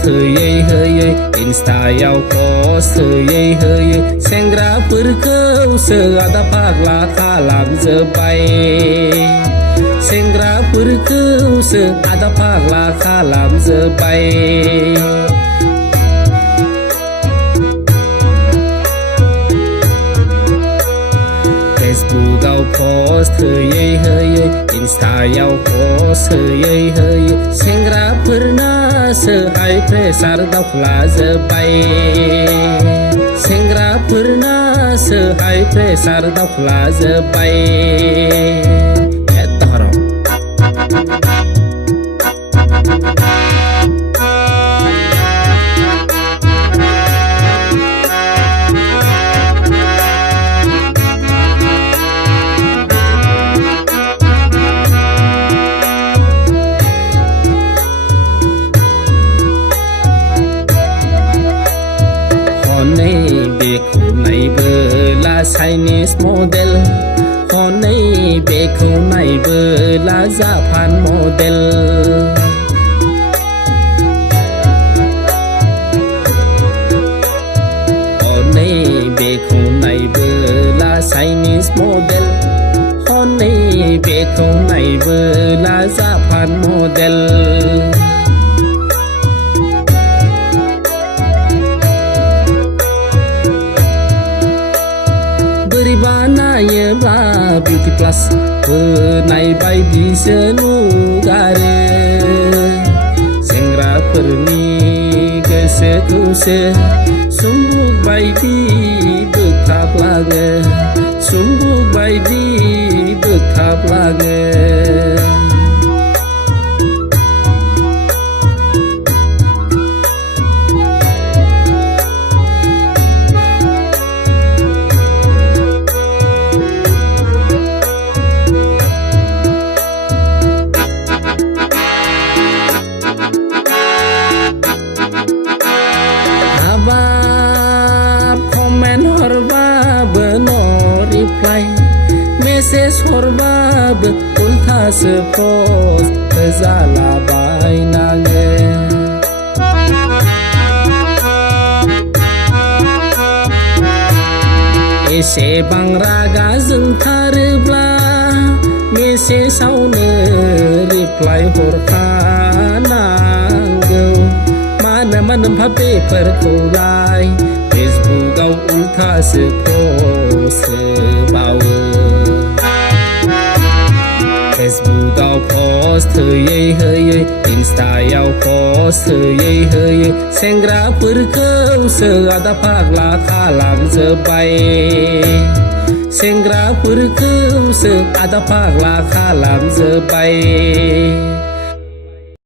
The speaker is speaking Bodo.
post होयै होयै Instaयाव post होयै होयै सेंग्राफोरखौसो आदा फाग्ला खालामजोब्बाय सेंग्राफोरखौसो आदा फाग्ला खालामजोब्बाय फेसबुकआव post होयै होयै Instaयाव post होयै होयै सेंग्राफोरनासो हाइ प्रेसार दावख्लाजोब्बाय सेंग्राफोरनासो हाइ प्रेसार दावख्लाजोब्बाय हनै बेखौ नायबोला चाइनिस मडेल हनै बेखौ नायबोला जापान मडेल हनै बेखौ नायबोला चाइनिस मडेल हनै बेखौ नायबोला जापान मडेल बोरैबा नायोब्ला बिउटि प्लास होनाय बायदिसो नुगारो सेंग्राफोरनि गोसोखौसो सुम्बुक बायदि बोगथाबलाङो सुम्बुक बायदि बोगथाबलाङो हरबाबो न' रिप्लाइ मेसेज हरबाबो उल्थासो पस्ट होजालाबायनाङो एसेबां रागा जोंथारोब्ला मेसेजावनो रिप्लाइ हरखानांगौ मानो बेफोरखौलाय फेसबुकआव उल्थासो post होबावो फेसबुकआव post होयै होयै Instaयाव post होयै होयै सेंग्राफोरखौसो आदा फाग्ला खालामजोब्बाय सेंग्राफोरखौसो आदा फाग्ला खालामजोब्बाय